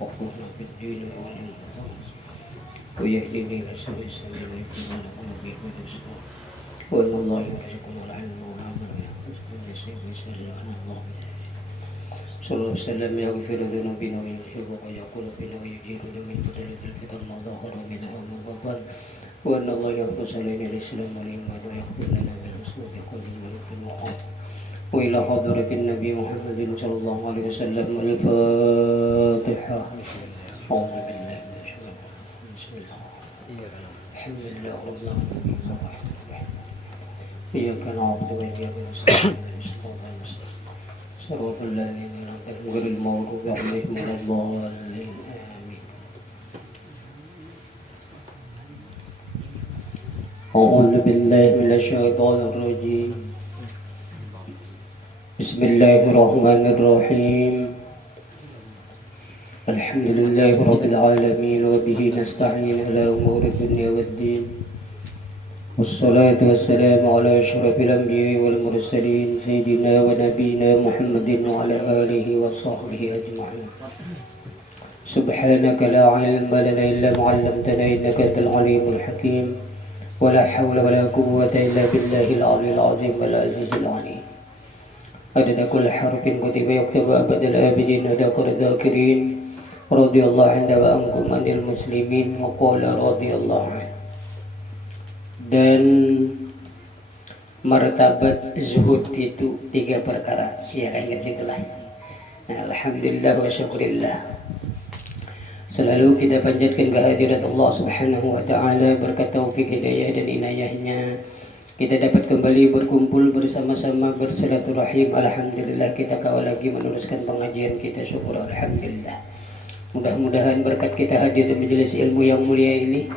وفقهنا في الدين ويهديني إلى سبيل السبيل ويكون لكم به ورزقا وإن الله يرزقكم العلم والعمل ويحفظكم بسير سبحان الله صلى الله عليه وسلم يغفر ذنوبنا ويغفر ويقول بنا ويجير جميع بدل الفطر ما ظهر منها وما بطن وأن الله يحفظ علينا الإسلام والإيمان ويغفر لنا بالحسن بكل ملك وقام وإلى حضرة النبي محمد صلى الله عليه وسلم الفاتحة أعوذ بالله من الشيطان بسم الله الحمد لله رب العالمين الرحمن الرحيم إياك نعبد وإياك نستعين صراط الذين أنعمت عليهم غير المغضوب عليهم ولا الضالين آمين أعوذ بالله من الشيطان الرجيم بسم الله الرحمن الرحيم الحمد لله رب العالمين وبه نستعين على أمور الدنيا والدين والصلاة والسلام على أشرف الأنبياء والمرسلين سيدنا ونبينا محمد وعلى آله وصحبه أجمعين سبحانك لا علم لنا إلا ما علمتنا إنك أنت العليم الحكيم ولا حول ولا قوة إلا بالله العلي العظيم والعزيز العليم عدد كل حرف كتب يكتب أبد الآبدين ذكر الذاكرين رضي الله عنه وعنكم عن المسلمين وقال رضي الله عنه. Dan martabat zuhud itu 3 perkara. Ya kan gitulah. Nah, alhamdulillah wa syukurillah. Selalu kita panjatkan kehadirat Allah Subhanahu wa taala berkat taufik hidayah dan inayahnya. Kita dapat kembali berkumpul bersama-sama bersilaturahim. Alhamdulillah kita kawal lagi meneruskan pengajian kita, syukur alhamdulillah. Mudah-mudahan berkat kita hadir di majelis ilmu yang mulia ini,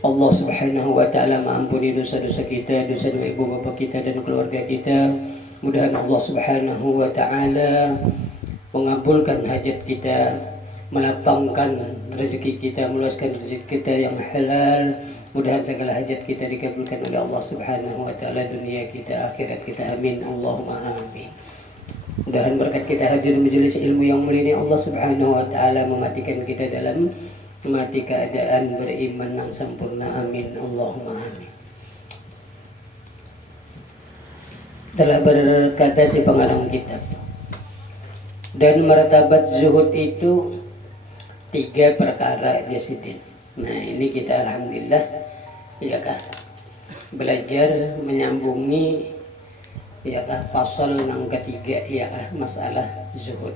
Allah Subhanahu wa taala mengampuni dosa-dosa kita, dosa-dosa ibu bapa kita dan keluarga kita. Mudahan Allah Subhanahu wa taala mengabulkan hajat kita, melapangkan rezeki kita, meluaskan rezeki kita yang halal. Mudahan segala hajat kita dikabulkan oleh Allah Subhanahu wa taala, dunia kita, akhirat kita. Amin. Allahumma amin. Mudahan berkat kita hadir di majelis ilmu yang mulia ini, Allah Subhanahu wa taala mematikan kita dalam mati keadaan beriman yang sempurna. Amin. Allahumma amin. Telah berkata si pengarang kitab, dan martabat zuhud itu 3 perkara jasidin. Nah, ini kita alhamdulillah ya kan belajar menyambungi ya kan pasal yang ketiga ya kan masalah zuhud.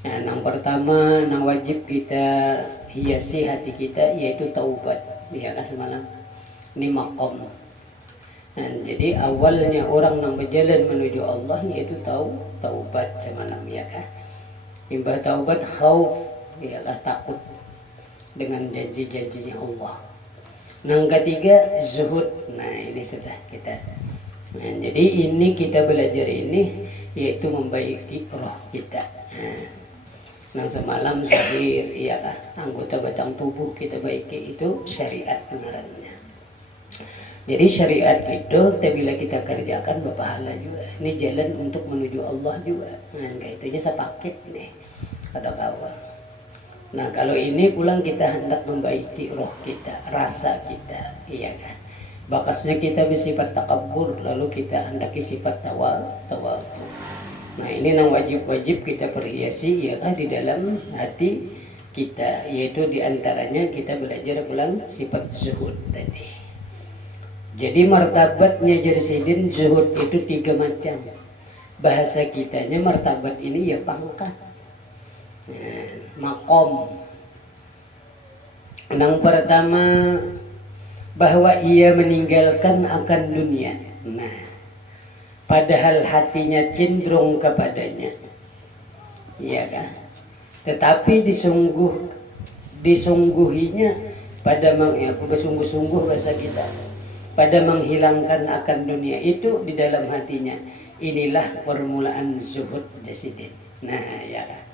Nah, yang pertama yang wajib kita hiasi hati kita yaitu taubat ya kan semalam ini maqam. Nah, jadi awalnya orang yang berjalan menuju Allah yaitu taubat semalam ya kan. Imbah taubat khauf ya kan takut dengan janji-janjinya Allah. Yang ketiga zuhud. Nah, ini sudah kita. Nah, jadi ini kita belajar ini yaitu membaiki roh kita. Nah, semalam zahir iya kan anggota batang tubuh kita baiki itu syariat pengarannya. Jadi syariat itu bila kita kerjakan berpahala juga. Ini jalan untuk menuju Allah juga. Nah, kayak itu aja sepaket nih. Ada kawan. Nah, kalau ini pulang kita hendak membaiki roh kita, rasa kita, iya kan. Bakasnya kita bersifat takabur, lalu kita hendaki sifat tawadu. Nah, ini yang wajib-wajib kita perhiasi ya kan di dalam hati kita, yaitu diantaranya kita belajar pulang sifat zuhud tadi. Jadi martabatnya jasidin zuhud itu 3 macam. Bahasa kitanya martabat ini ya pangkat. Makom. Yang pertama bahwa ia meninggalkan akan dunia. Nah, padahal hatinya cenderung kepadanya, iya kan? Tetapi disungguhinya pada bersungguh-sungguh bahasa kita, pada menghilangkan akan dunia itu di dalam hatinya. Inilah permulaan zuhud jasidin. Nah, ya kan?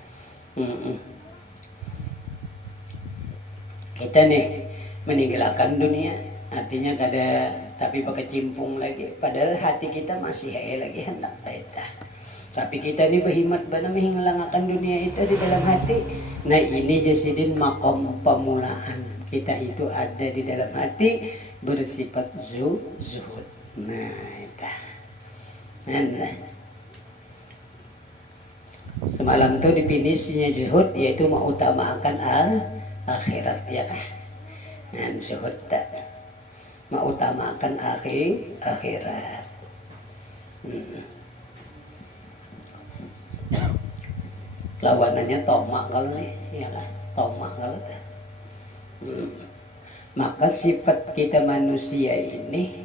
Kita nih meninggalkan dunia, artinya kada tapi pakai cimpung lagi, padahal hati kita masih lagi hendak kita. Tapi kita ini berhimat benar menghilangkan dunia itu di dalam hati, Nah ini jasidin makom pemulaan kita itu ada di dalam hati bersifat zuhud. Nah itu. Nah, semalam tuh definisinya zuhud yaitu mengutamakan akhirat ya kan. Nah zuhud tak mengutamakan akhirat. Lawanannya tomak kalau nih ya kan, tomak kalau maka sifat kita manusia ini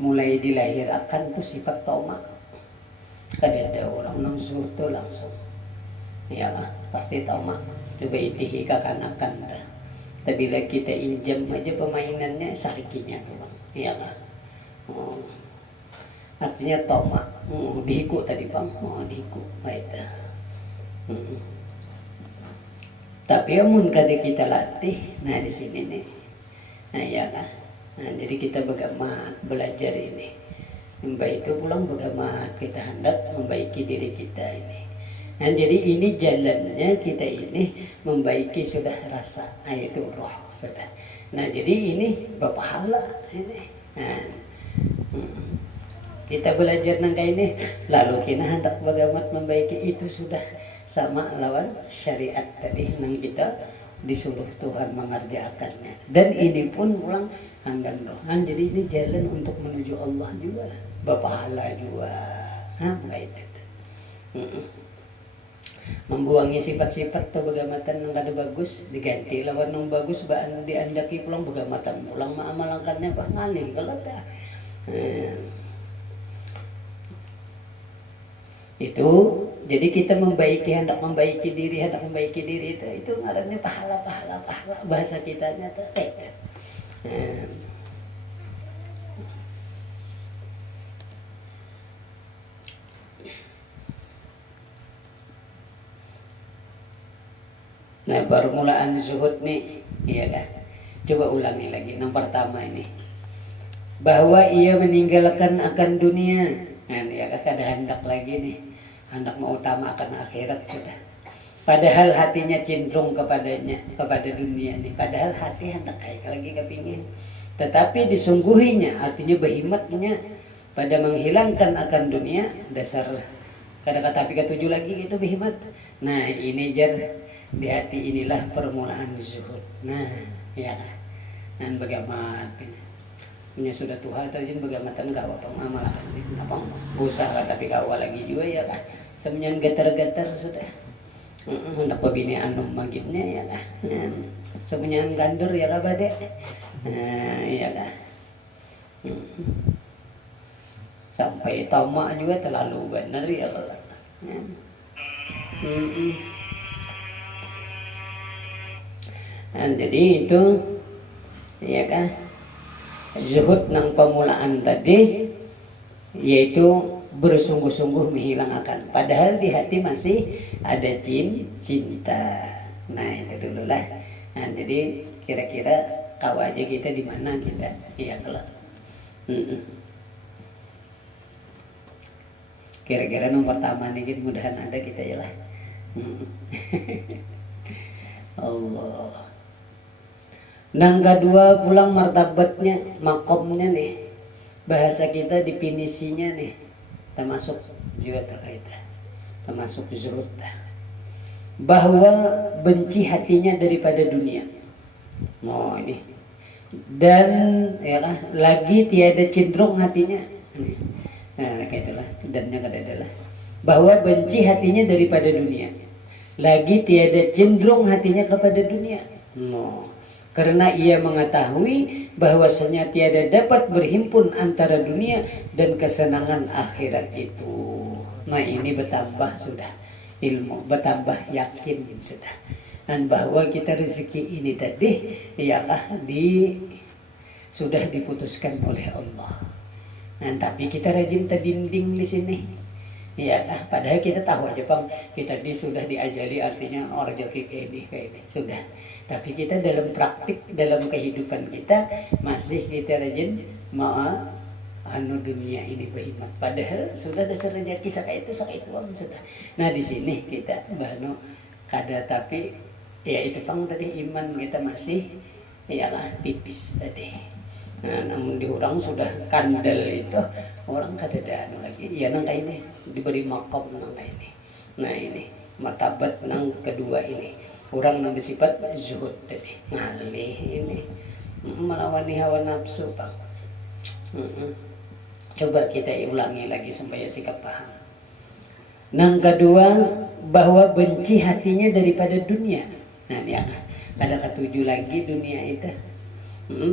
mulai dilahirkan tuh sifat tomak. Ada orang langsung tuh langsung ya kan, pasti tomak. Coba itihi kekanakan dah. Tapi bila kita injam aja pemainannya sarikinya doang ya kan. Artinya tomak. Dihiku tadi bang, dihiku baik dah. Tapi amun kada kita latih, nah di sini nih, nah ya kan, nah jadi kita bagaimana belajar ini, baik itu pulang bagaimana kita hendak membaiki diri kita ini. Nah jadi ini jalannya kita ini membaiki sudah rasa, nah itu roh sudah. Nah jadi ini berpahala ini. Nah, kita belajar nangka ini, lalu kita hendak bagaimana membaiki itu sudah. Sama lawan syariat tadi yang kita disuruh Tuhan mengerjakannya. Dan ini pun pulang hanggan doang. Jadi ini jalan untuk menuju Allah juga, berpahala juga. Nah, itu. Membuangi sifat-sifat kebegamatan yang kada bagus diganti lawan yang bagus baan diandaki pulang begamatan pulang maamalangkannya pangalih kalau dah. Itu jadi kita hendak membaiki diri itu ngarannya pahala bahasa kitanya teh. Nah permulaan zuhud nih, iya kan? Coba ulangi lagi. Yang pertama ini, bahwa ia meninggalkan akan dunia. Nah ya kan ada hendak lagi nih. Hendak mengutamakan akhirat sudah. Padahal hatinya cenderung kepadanya, kepada dunia ini. Padahal hati hendak kayak lagi kepingin. Tetapi disungguhinya, artinya berhimatnya pada menghilangkan akan dunia. Dasar kata-kata ketujuh lagi itu berhimat. Nah ini jar di hati inilah permulaan zuhud. Nah ya, dan bagaimana? Punya sudah Tuhan terjun bagaimana gawa pengamal apa usaha tapi gawa lagi juga ya kan semenyan getar-getar sudah hendak pembinaan magitnya ya kan semenyan gandur ya kan bade ya kan sampai tamak juga terlalu benar ya kan jadi itu ya kan zuhud nang pemulaan tadi yaitu bersungguh-sungguh menghilangkan padahal di hati masih ada cinta. Nah itu dulu lah. Nah jadi kira-kira kau aja kita di mana kita ya kalau kira-kira nomor pertama nih mudahan ada kita ya lah. Allah. Nang kedua pulang martabatnya, makomnya nih, bahasa kita definisinya nih, termasuk juga terkait, termasuk zuhud, bahwa benci hatinya daripada dunia. Oh ini, dan ya kan, lagi tiada cenderung hatinya, nah kayak itulah, dannya kada adalah, bahwa benci hatinya daripada dunia, lagi tiada cenderung hatinya kepada dunia. No. Karena ia mengetahui bahwasanya tiada dapat berhimpun antara dunia dan kesenangan akhirat itu. Nah ini bertambah sudah ilmu, bertambah yakin sudah. Dan bahwa kita rezeki ini tadi ialah sudah diputuskan oleh Allah. Nah tapi kita rajin terdinding di sini. Ya, padahal kita tahu aja bang, kita sudah diajari artinya orang rezeki kayak ini sudah. Tapi kita dalam praktik, dalam kehidupan kita masih kita rajin mau dunia ini berkhidmat. Padahal sudah dasar rezeki sakai itu sudah. Nah di sini kita bano kada tapi Ya itu pang tadi iman kita masih ya lah tipis tadi. Nah, namun di orang sudah kandel itu orang kata anu lagi. Ya nang ini diberi makom nang ini. Nah ini martabat nang kedua ini. Orang nang bersifat zuhud tadi. Ngalih ini melawan hawa nafsu bang. Coba kita ulangi lagi supaya sikap paham. Nang kedua bahwa benci hatinya daripada dunia. Nah ya, ada ketujuh lagi dunia itu.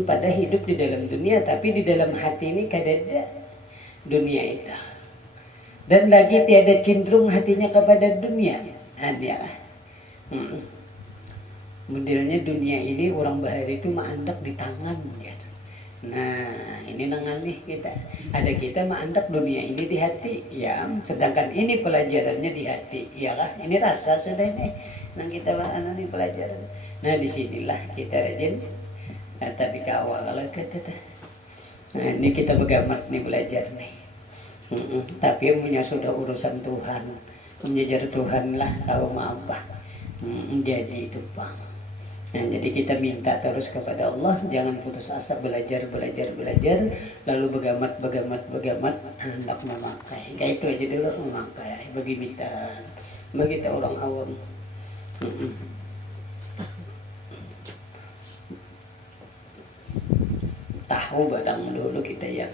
Pada hidup di dalam dunia, tapi di dalam hati ini kadada dunia itu. Dan lagi tiada cenderung hatinya kepada dunia. Nah ya. Modelnya dunia ini orang bahari itu mandak di tangan ya. Nah ini nangan nih kita. Ada kita mandak dunia ini di hati ya. Sedangkan ini pelajarannya di hati. Iyalah ini rasa sudah ini. Nang kita mana nih pelajaran. Nah disinilah kita rajin. Nah, tadi ke awal kalau kata. Nah ini kita begamat nih belajar nih. Tapi punya sudah urusan Tuhan. Menjajar Tuhan lah kau mau apa. Jadi itu bang. Nah, jadi kita minta terus kepada Allah, jangan putus asa belajar, lalu begamat, hendak memakai. Kayak itu aja dulu memakai. Bagi kita orang awam. Tahu badang dulu kita ya.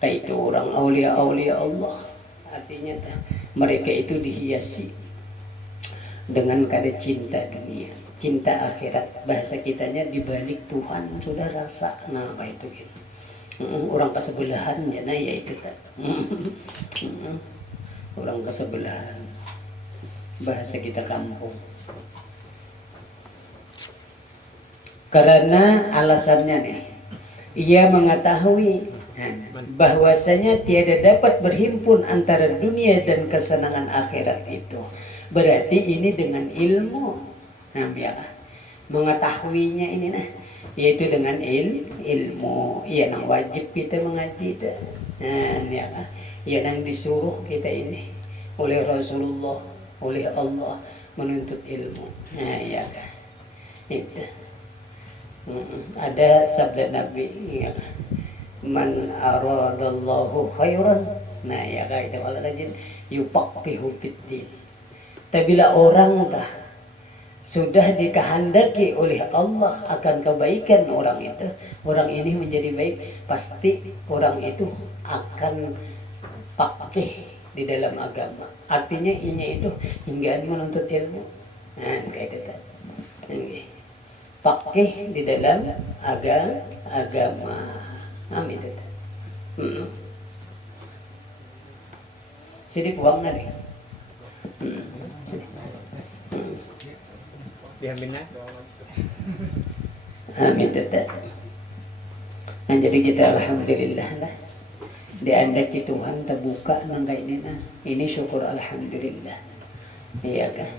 Kayak itu orang aulia Allah. Artinya mereka itu dihiasi dengan kada cinta dunia. Cinta akhirat, bahasa kitanya dibalik Tuhan sudah rasa. Nah apa itu gitu. Orang kesebelahan ya, nah ya itu kan. Orang kesebelahan, bahasa kita kampung. Karena alasannya nih, ia mengetahui bahwasanya tiada dapat berhimpun antara dunia dan kesenangan akhirat itu. Berarti ini dengan ilmu. Nah, ya, mengetahuinya ini nah, yaitu dengan ilmu. Iya, nang wajib kita mengaji dah. Nah, ya, ya nang disuruh kita ini oleh Rasulullah, oleh Allah menuntut ilmu. Nah, ya, itu. Ada sabda Nabi, ya, man aradallahu khairan. Nah, ya, itu kalau rajin yufaqihu fiddin. Tapi bila orang dah sudah dikehendaki oleh Allah akan kebaikan orang itu, orang ini menjadi baik, pasti orang itu akan pakai di dalam agama. Artinya ini itu hingga menuntut ilmu. Nah, kayak itu. Pakai di dalam agama. Amin. Sidik uang nanti. Diambilnya. Amin tetap. Nah jadi kita alhamdulillah lah. Diandaki Tuhan terbuka nang kayak ini nah. Ini syukur alhamdulillah. Iya kan.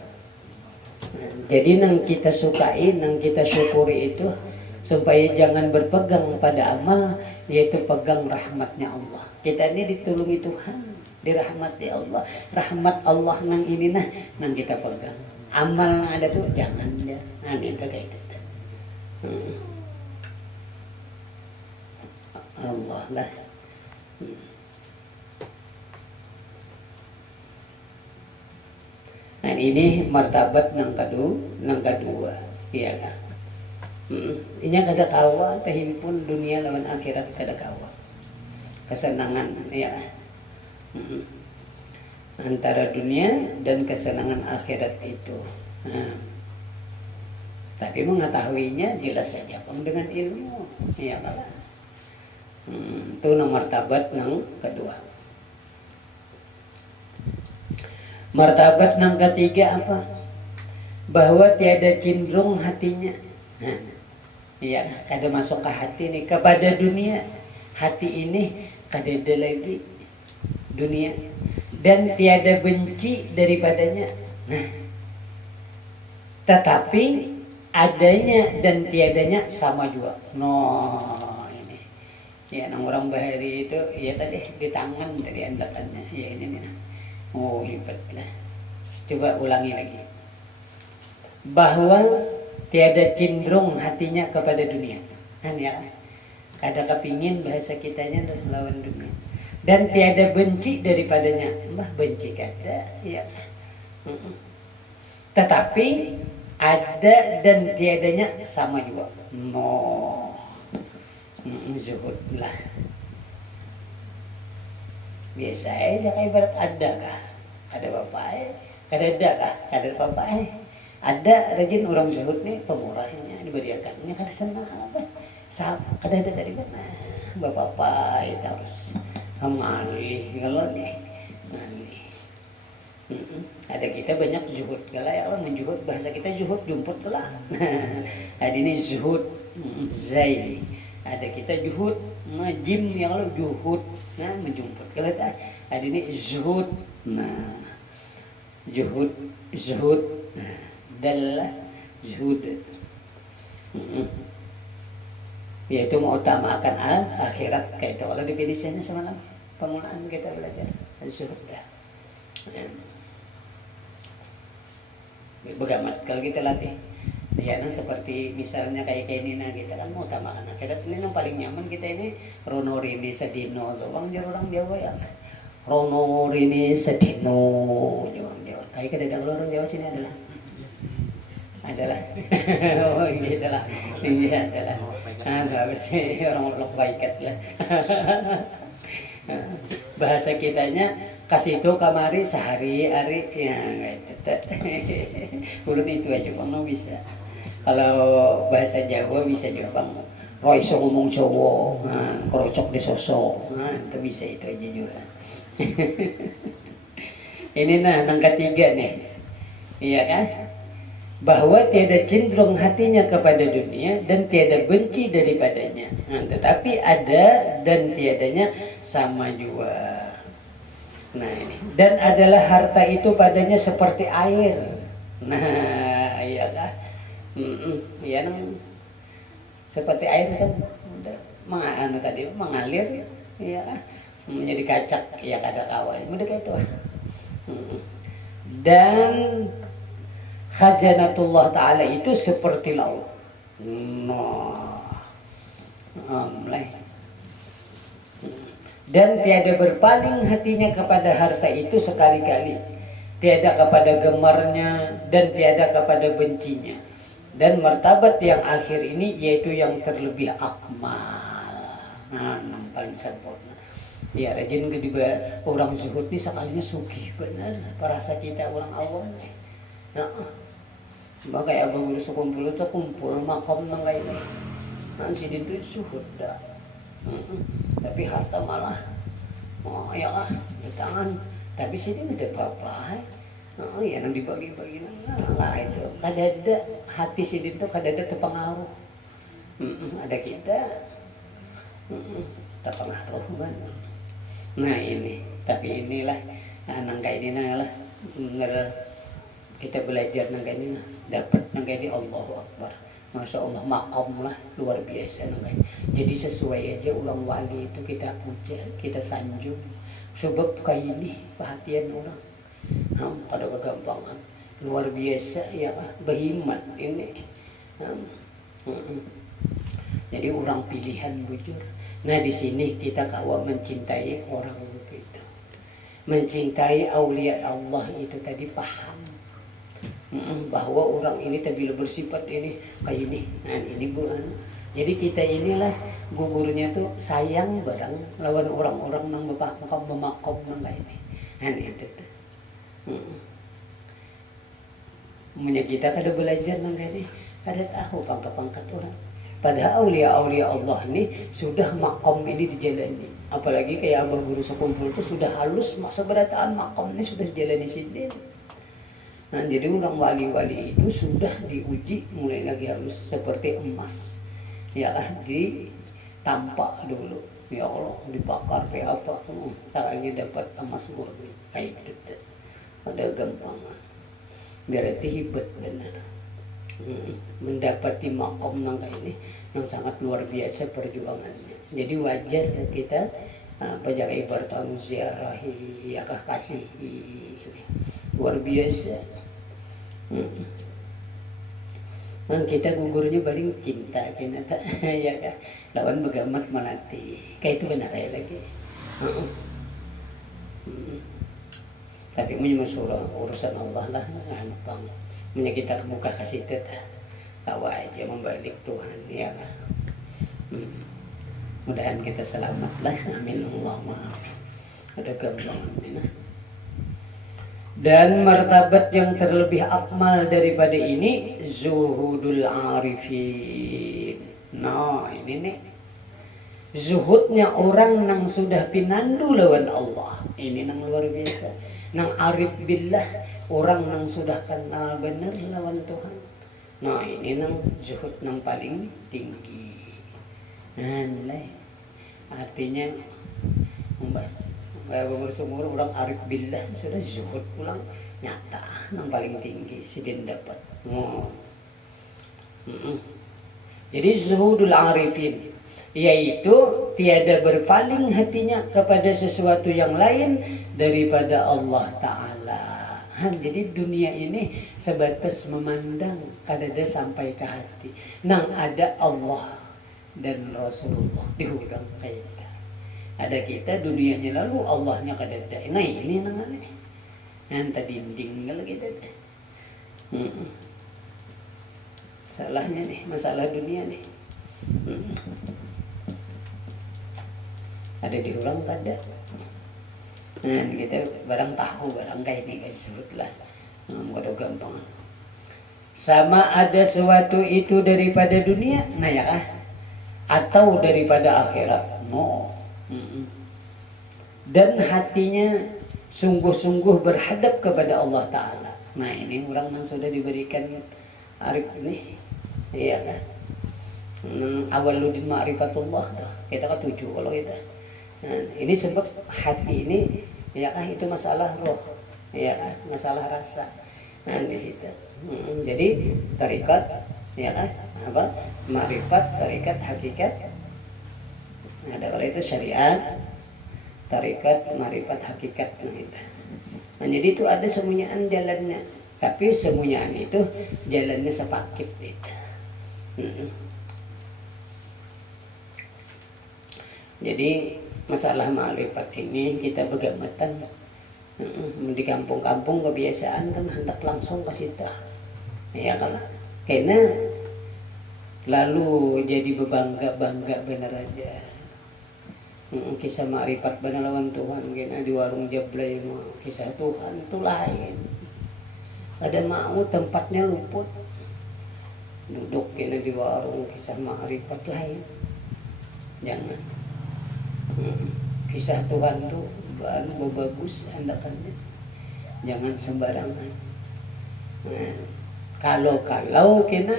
Nah, jadi nang kita sukai, nang kita syukuri itu supaya jangan berpegang pada amal, yaitu pegang rahmatnya Allah. Kita ini ditulungi Tuhan, dirahmati Allah. Rahmat Allah nang ini nah, nang kita pegang. Amal ada tuh jangan ya. Nah itu kayak gitu. Allah lah. Nah ini martabat nang kedua, iya kan? Ini kada kawa, terhimpun dunia lawan akhirat kada kawa. Kesenangan ya. Antara dunia dan kesenangan akhirat itu. Nah, tapi mengetahuinya jelas saja dengan ilmu. Ya malah. Itu nomor martabat nang kedua. Martabat nang ketiga apa? Bahwa tiada cenderung hatinya. Nah, ya, kada masuk ke hati nih kepada dunia. Hati ini kada ada lagi dunia. Dan tiada benci daripadanya. Nah, tetapi adanya dan tiadanya sama juga. No, ini. Ya, nang orang bahari itu, ya tadi di tangan dari andakannya. Ya ini nih. Oh, hebat lah. Coba ulangi lagi. bahwa tiada cenderung hatinya kepada dunia. Kan ya, kada kepingin bahasa kitanya lawan dunia. Dan tiada benci daripadanya. Benci kada, ya. Tetapi ada dan tiadanya sama juga. Zuhud lah. Biasa aja kayak ibarat ada kah? Ada bapak kada kah? Kada bapak ada rajin orang zuhud nih pemurahnya diberiakannya kada senang apa? Kada ada dari mana? Bapak itu harus mengalih kalau nih ngalih. Ada kita banyak zuhud kalau ya orang menjuhud bahasa kita zuhud jumput lah. Ada ini zuhud zai. Ada kita juhud jim yang kalau juhud nah menjumput kalau ada ini zuhud nah zuhud nah dal zuhud yaitu mengutamakan akhirat kayak itu kalau definisinya semalam penggunaan kita belajar zuhud dah. Begamat kalau kita latih ya nah, seperti misalnya kayak ini nah kita kan mau utamakan akhirat ini yang paling nyaman kita ini rono rini sedino doang jar orang Jawa ya rono rini sedino orang Jawa kayak kada ada orang Jawa sini adalah oh gitu lah iya adalah bagus sih orang lok baikat lah bahasa kitanya kasih itu kamari sehari-hari ya gitu ulun itu aja bang bisa kalau bahasa Jawa bisa juga bang Roy so ngomong cowok kerocok di sosok itu bisa itu aja juga ini nah yang ketiga nih iya kan bahwa tiada cenderung hatinya kepada dunia dan tiada benci daripadanya tetapi ada dan tiadanya sama juga. Nah ini dan adalah harta itu padanya seperti air. Nah iya kan iya seperti air kan tadi mengalir iya kan menjadi kacak ya kada kawan mudah kayak itu dan khazanatullah ta'ala itu seperti laut mulai dan tiada berpaling hatinya kepada harta itu sekali-kali tiada kepada gemarnya dan tiada kepada bencinya dan martabat yang akhir ini yaitu yang terlebih akmal yang paling sempurna ya rajin kedua orang zuhud ini sekalinya sugih benar perasa kita orang awam kayak abang guru sekumpul itu kumpul makam nang kayak ini si itu zuhud dah tapi harta malah ya lah di tangan tapi sini ada apa-apa ya nang dibagi-bagi lah itu kada ada hati sini itu kada ada terpengaruh ada kita terpengaruh kan nah ini tapi inilah nang kayak ini lah kita belajar nang kayak ini dapat nang kayak ini Allahu Akbar Masya Allah makom lah luar biasa namanya. Jadi sesuai aja ulang wali itu kita puja, kita sanjung. Sebab kayak ini perhatian orang. Ada kegampangan luar biasa ya berhimat ini. Jadi orang pilihan bujur. Nah di sini kita kawan mencintai orang itu, mencintai aulia Allah itu tadi paham. Bahwa orang ini tadi bersifat ini kayak ini, nah ini bukan. Jadi kita inilah gugurnya tuh sayang barang lawan orang-orang nang memakom nang ini, nah itu tuh. Punya kita kada belajar nang ini, kada tahu pangkat-pangkat orang. Padahal aulia Allah ini sudah makom ini dijalani. Apalagi kayak abang guru sekumpul itu sudah halus masa berataan makom ini sudah dijalani sendiri. Nah jadi orang wali-wali itu sudah diuji mulai lagi halus seperti emas ya lah ditampak dulu ya Allah dibakar kayak apa caranya dapat emas murni kayak gitu ada gampangan berarti hebat benar mendapati makom nang ini yang sangat luar biasa perjuangannya jadi wajar kita pajakai bertanggung ziarahi ya kasih luar biasa. Mang kita gugurnya paling cinta kena tak ya kan. Lawan begamat melati. Kayak itu benar ya lagi. Tapi punya masalah urusan Allah lah, gampang. Punya kita buka kasih tetah. Tahu aja membalik Tuhan ya kan. Mudahan kita selamat lah. Amin Allahumma. Ada gampang ini. Dan martabat yang terlebih akmal daripada ini zuhudul arifin. Nah ini nih zuhudnya orang yang sudah pinandu lawan Allah. Ini yang luar biasa. Nang arif billah, orang yang sudah kenal benar lawan Tuhan. Nah ini nang zuhud yang paling tinggi. Nah nilai artinya bersumur orang arif billah sudah zuhud pulang nyata yang paling tinggi sidin dapat. Jadi zuhudul arifin yaitu tiada berpaling hatinya kepada sesuatu yang lain daripada Allah Ta'ala. Jadi dunia ini sebatas memandang kadada sampai ke hati. Nang ada Allah dan Rasulullah dihurang kayak ada kita dunianya lalu Allahnya kadada. Nah ini namanya nanti dinding kalau kita salahnya nih masalah dunia nih. Ada diulang kada. Nah kita barang tahu barang kayak ini guys sebutlah. Waduh gampang. Sama ada sesuatu itu daripada dunia, nah ya atau daripada akhirat. No. Dan hatinya sungguh-sungguh berhadap kepada Allah Ta'ala. Nah ini orang yang sudah diberikan arif ini iya kan awaludin ma'rifatullah kita kan 7 kalau kita nah, ini sebab hati ini ya kan itu masalah roh ya kan masalah rasa nah di situ jadi tarikat ya kan apa ma'rifat tarikat hakikat. Ada kalau itu syariat, tarikat, marifat, hakikat. Nah, jadi itu ada semuanyaan jalannya. Tapi semuanyaan itu jalannya sepaket. Jadi masalah marifat ini kita begamatan. Di kampung-kampung kebiasaan kan hendak langsung ke situ. Ya kan? Karena lalu jadi berbangga-bangga benar aja. Kisah ma'rifat benar lawan Tuhan kena di warung jablay kisah Tuhan itu lain. Ada mau tempatnya luput duduk kena di warung kisah ma'rifat lain. Jangan kisah Tuhan tuh bagus andakannya jangan sembarangan. Nah, kalau kena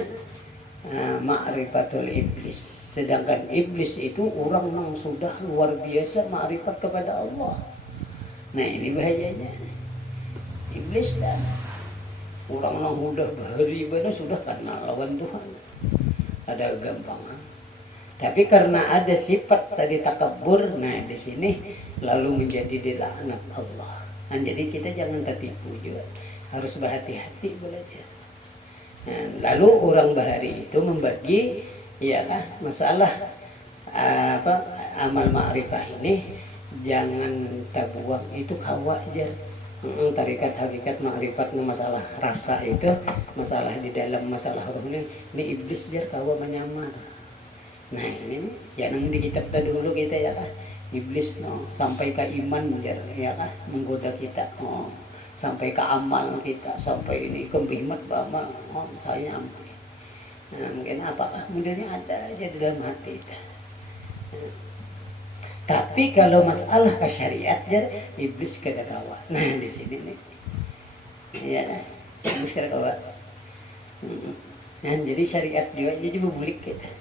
ma'rifatul iblis. Sedangkan iblis itu orang yang sudah luar biasa ma'rifat kepada Allah. Nah ini bahayanya. Iblis dah. Orang yang sudah beribadah sudah kenal lawan Tuhan. Ada gampangan. Tapi karena ada sifat tadi takabur, nah di sini lalu menjadi dilaknat Allah. Nah, jadi kita jangan tertipu juga. Harus berhati-hati belajar. Nah, lalu orang bahari itu membagi iyalah masalah amal ma'rifah ini jangan terbuang itu kawa aja. Tarikat hakikat ma'rifat masalah rasa itu masalah di dalam masalah roh ini iblis jar kawa menyamar. Nah ini yang di kitab dulu kita ya kan iblis no sampai ke iman jar ya kan menggoda kita sampai ke amal kita sampai ini kebimat bama saya nah, mungkin apakah modelnya ada aja di dalam hati kita. Tapi kalau masalah ke syariat iblis kada kawa. Nah di sini nih, ya, iblis kada kawa. Nah jadi syariat juga jadi membulik kita.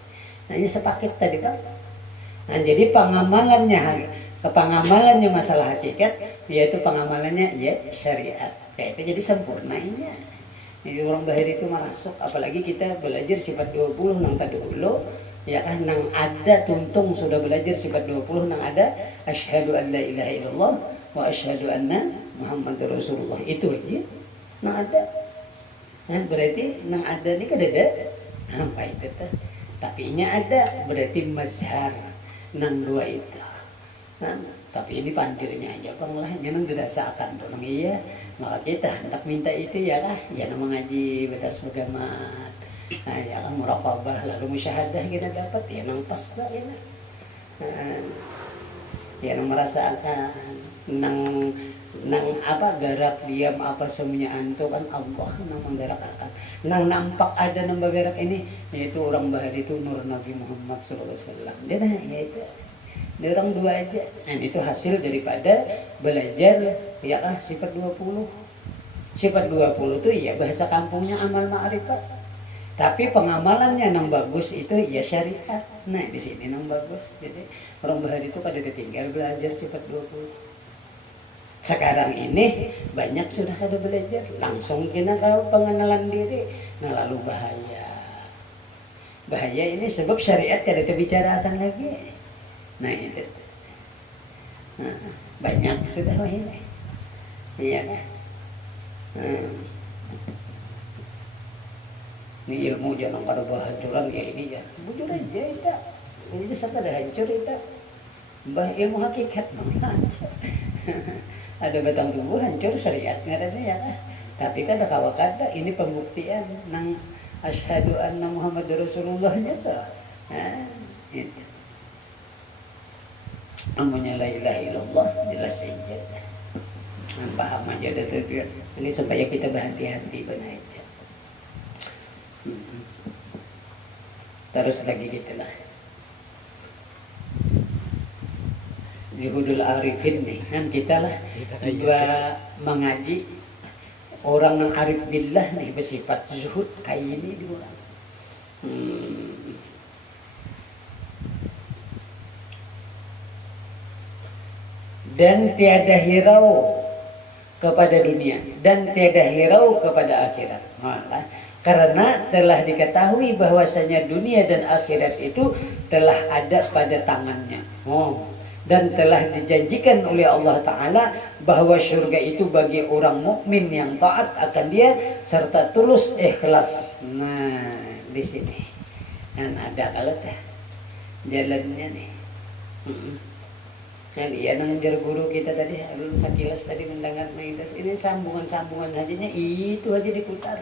Nah ini sepaket tadi kan. Nah jadi pengamalannya masalah hakikat, yaitu pengamalannya ya syariat. Kayak itu jadi sempurnanya. Jadi orang bahir itu masuk, apalagi kita belajar sifat 20 nang tadi dulu, ya kan nang ada tuntung sudah belajar sifat 20 nang ada asyhadu an la ilaha illallah wa asyhadu anna muhammadar rasulullah itu aja nang ada. Nah, berarti nang ada ni kadada apa itu teh. Tapi nya ada berarti mazhar nang dua itu. Nah, tapi ini pandirnya aja bang lah, nang dirasakan tuh iya. Maka kita hendak minta itu ya lah, ya nama ngaji betul agama. Nah, ya kan muraqabah lalu musyahadah kita dapat ya nang pas lah ya. Nah, ya nang merasakan nang apa garak diam apa semuanya antu kan Allah nang menggerakkan nang nampak ada nang bergerak ini yaitu orang bahari itu nur Nabi Muhammad SAW dia nah yaitu dia orang dua aja dan itu hasil daripada belajar ya kan sifat 20 tuh ya bahasa kampungnya amal ma'rifat tapi pengamalannya nang bagus itu ya syariat. Nah di sini nang bagus jadi orang bahari itu pada ketinggal belajar sifat 20. Sekarang ini banyak sudah kada belajar langsung kena kau pengenalan diri. Nah lalu bahaya ini sebab syariat kada dibicarakan lagi. Nah itu nah, banyak sudah ini iya kan ini ilmu jangan kada hancuran ya ini ya bujur aja itu ini sampai ada hancur itu bah ilmu hakikat hancur ada batang tubuh hancur syariat ngarana ya kan tapi kan ada kata ini pembuktian nang asyhadu anna Muhammadar Rasulullah nya tuh nah itu namanya la ilaha illallah jelas saja paham aja dah tujuan ini supaya kita berhati-hati benar aja terus lagi gitu lah Zuhudul Arifin nih kan kita lah mengaji orang yang arif billah nih bersifat zuhud kayak ini dua dan tiada hirau kepada dunia dan tiada hirau kepada akhirat malah karena telah diketahui bahwasanya dunia dan akhirat itu telah ada pada tangannya dan telah dijanjikan oleh Allah Ta'ala bahwa surga itu bagi orang mukmin yang taat akan dia serta tulus ikhlas. Nah di sini kan ada kalau teh jalannya nih kan iya nang guru kita tadi belum sekilas tadi mendengar ini sambungan hanya itu aja diputar.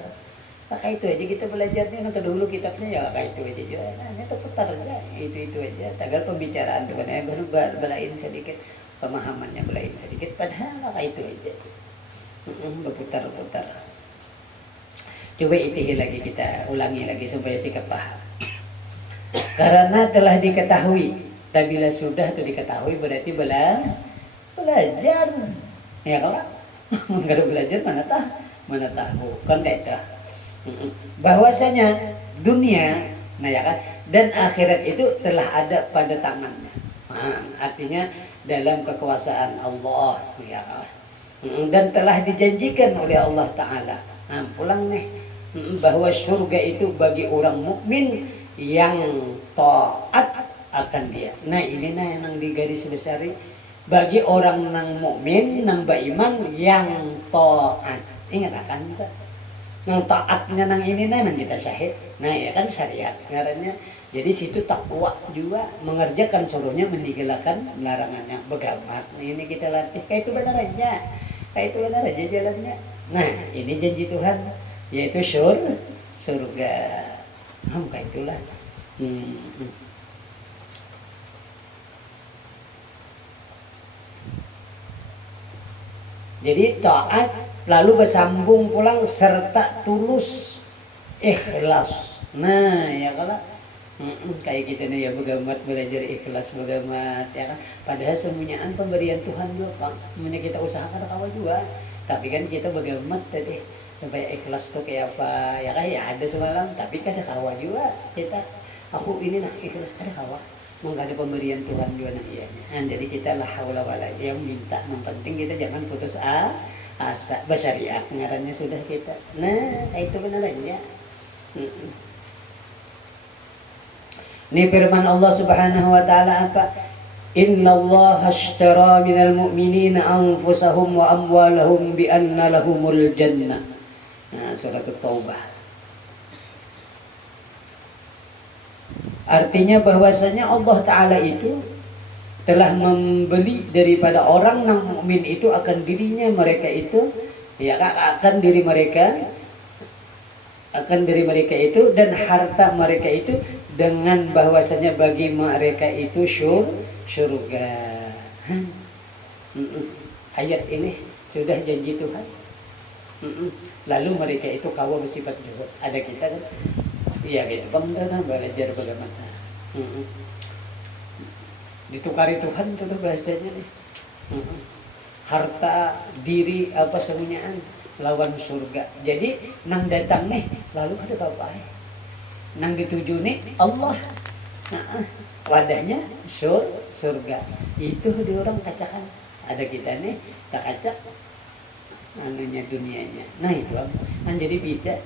Pakai itu aja kita belajarnya nanti dulu kitabnya ya kayak itu aja juga. Nah, itu putar aja itu aja. Tagal pembicaraan tuh kan baru belain sedikit pemahamannya belain sedikit padahal kayak itu aja. Berputar-putar. Coba itu lagi kita ulangi lagi supaya sikap paham. Karena telah diketahui, dan bila sudah itu diketahui berarti belajar. Ya kalau enggak ada belajar mana tahu kan itu. Bahwasanya dunia nah ya kan dan akhirat itu telah ada pada tangannya. Artinya dalam kekuasaan Allah ya kan. Dan telah dijanjikan oleh Allah Ta'ala. Pulang nih bahwa surga itu bagi orang mukmin yang taat akan dia. Nah ini yang digaris besari bagi orang nang mukmin nang beriman yang taat. Ingat akan kita. Nang taatnya nang ini nang kita syahid. Nah ya kan syariat ngarannya. Jadi situ takwa juga mengerjakan suruhnya meninggalkan larangannya begamat. Nah, ini kita latih kayak itu benar aja. Kayak itu benar aja jalannya. Nah ini janji Tuhan yaitu surga. Kayak itulah. Jadi taat lalu bersambung pulang serta tulus ikhlas. Nah ya kalau kayak kita nih ya begamat belajar ikhlas begamat ya kan. Padahal semuanyaan pemberian Tuhan juga Pak. Semuanya kita usahakan kawan juga. Tapi kan kita begamat tadi supaya ikhlas tuh kayak apa ya kan ya ada semalam. Tapi kan ada kawan juga kita. Aku ini nah ikhlas ada kawan. Enggak ada pemberian Tuhan juga nah ianya. Jadi kita la haula wala yang minta yang penting kita jangan putus asa bersyariat ngarannya sudah kita. Nah, itu benar aja. Ini firman Allah Subhanahu wa taala apa? Innallaha ashtara minal mu'minina anfusahum wa amwalahum bi anna lahumul jannah. Nah, surat Taubah. Artinya bahwasanya Allah Ta'ala itu telah membeli daripada orang yang mukmin itu akan dirinya mereka itu, ya akan diri mereka itu dan harta mereka itu, dengan bahwasanya bagi mereka itu surga. Ayat ini sudah janji Tuhan. Lalu mereka itu kawa bersifat zuhud. Ada kita kan? Iya gitu. Bagaimana belajar bagaimana? Ditukari Tuhan itu bahasanya nih. Harta, diri, apa semuanya lawan surga. Jadi nang datang nih, lalu ada apa? Nang dituju nih Allah. Wadahnya surga. Itu di orang kacakan. Ada kita nih, tak kacak anunya dunianya. Nah itu kan jadi beda.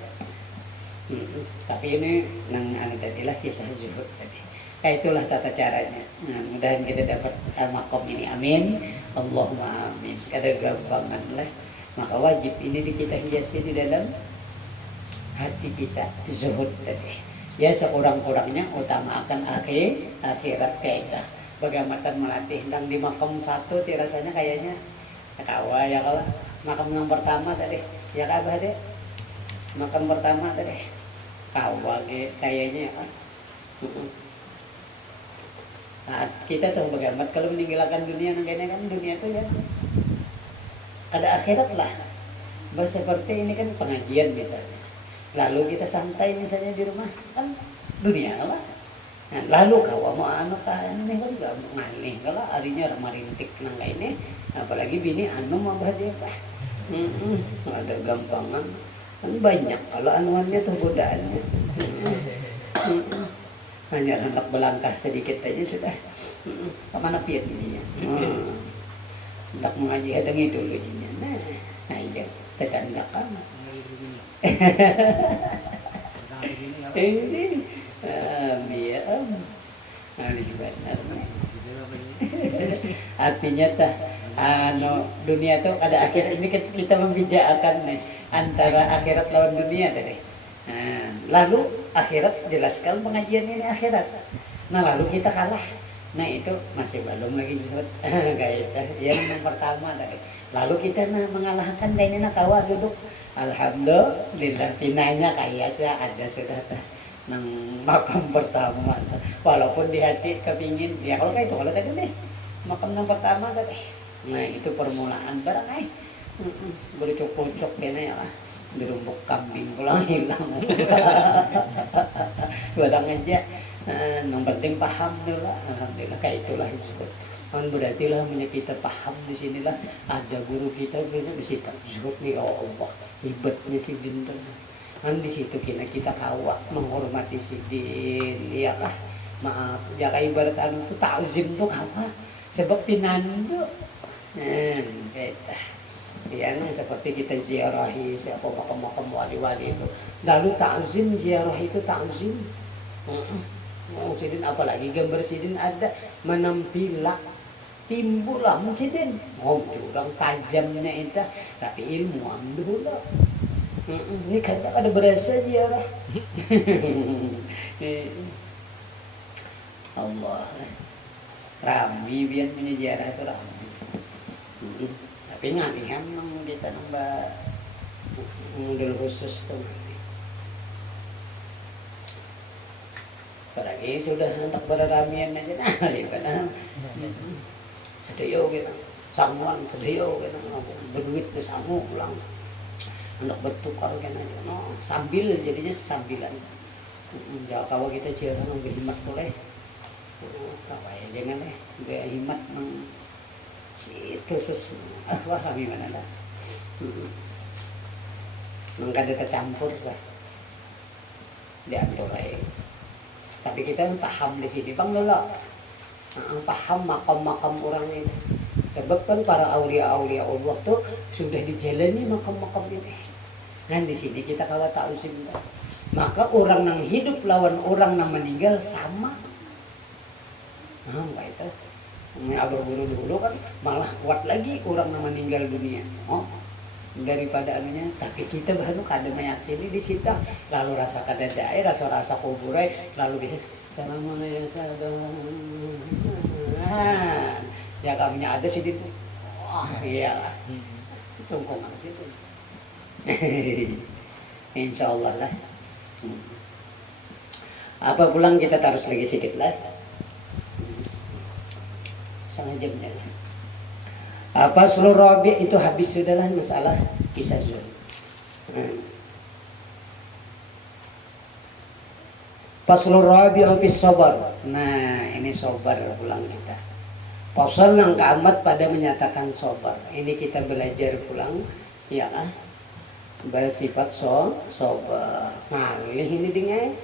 Tapi ini nang anu tadilah kisah zuhud tadi. Itulah tata caranya. Nah, mudahan kita dapat makom ini, amin. Allahumma amin. Kada gampangan lah. Maka wajib ini kita hiasi di dalam hati kita, zuhud tadi. Ya sekurang-kurangnya utamakan akhirat kita. Bagaimana melatih tentang di makom satu, rasanya kayaknya kawa ya kalau makam yang pertama tadi, ya kabah deh. Makam pertama tadi kawa kayaknya kan. Nah, kita tahu bagaimana kalau meninggalkan dunia kayaknya kan dunia itu ya ada akhirat lah. Seperti ini kan pengajian misalnya. Lalu kita santai misalnya di rumah kan dunia lah. Nah, lalu kawa mau anu ini kan gak mau ngalih kalau harinya marintik nang ini, apalagi bini anu mau dia pak. Ada gampangan kan banyak kalau anuannya tuh godaannya. Hanya hendak melangkah sedikit aja sudah kemana piat ininya. Hendak mengaji hadang itu dulu jinya. Nah iya tekandakan. Artinya tah dunia tuh ada akhirat. Ini kita membicarakan nih antara akhirat lawan dunia tadi. Lalu akhirat jelaskan pengajian ini akhirat. Nah lalu kita kalah. Nah itu masih belum lagi zuhud. Kayak yang pertama tadi. Lalu kita mengalahkan ini kawa duduk. Alhamdulillah pinanya kayak saya ada sudah nang makam pertama. Walaupun di hati kepingin ya kalau kayak itu kalau tadi nih makam yang pertama tadi. Nah itu permulaan barang bercocok kene ya. Dirumbuk kambing pulang hilang. Badang aja. Yang penting paham dulu. Alhamdulillah kayak itulah disebut. Kan berarti lah kita paham di sinilah ada guru kita bersifat zuhud nih Allah. Hebatnya si Din. Kan di situ kita kawa menghormati si Din. Iyalah. Maaf, jaga ibarat anu itu ta'zim tuh apa? Sebab pinando. Kita. Ya, seperti kita ziarahi siapa makam-makam wali-wali itu. Lalu ta'zim, ziarah itu ta'zim. Sidin apalagi gambar sidin ada menampilak timbul lah sidin. Orang tajamnya itu, tapi ilmu alhamdulillah. Ini kan ada berasa ziarah. Allah. Rami biar ini ziarah itu rami. Tapi ngalihan memang kita nambah model khusus tuh. Apalagi sudah hendak berramian aja nah lihat sedio kita samuan sedio kita berduit ke samu pulang hendak bertukar kan aja no sambil jadinya sambilan ya kalau kita jarang berhemat boleh apa ya jangan berhemat itu wah kami mana dah mengkada tercampur lah diatur aja. Tapi kita paham di sini bang dulu paham makam-makam orang ini sebab kan para aulia-aulia Allah tuh sudah dijalani makam-makam ini dan di sini kita kalau ta'zim maka orang yang hidup lawan orang yang meninggal sama enggak itu Abah guru dulu kan malah kuat lagi orang yang meninggal dunia. daripada anunya. Tapi kita baru kada meyakini di situ, lalu rasa kada dae, rasa kuburai, lalu dia assalamualaikum ya kaminya ada sih itu. Wah iyalah cungkungan itu. Insya Allah lah. Apa pulang kita taruh lagi sedikit lah. Setengah jamnya lah. Apa seluruh Rabi' itu habis sudahlah masalah kisah Zul. Faslur Rabi'u fis sabar. Nah, ini sabar pulang kita. Fasal yang keempat pada menyatakan sabar. Ini kita belajar pulang ya kan. Bersifat sabar. Ngalih ini dengan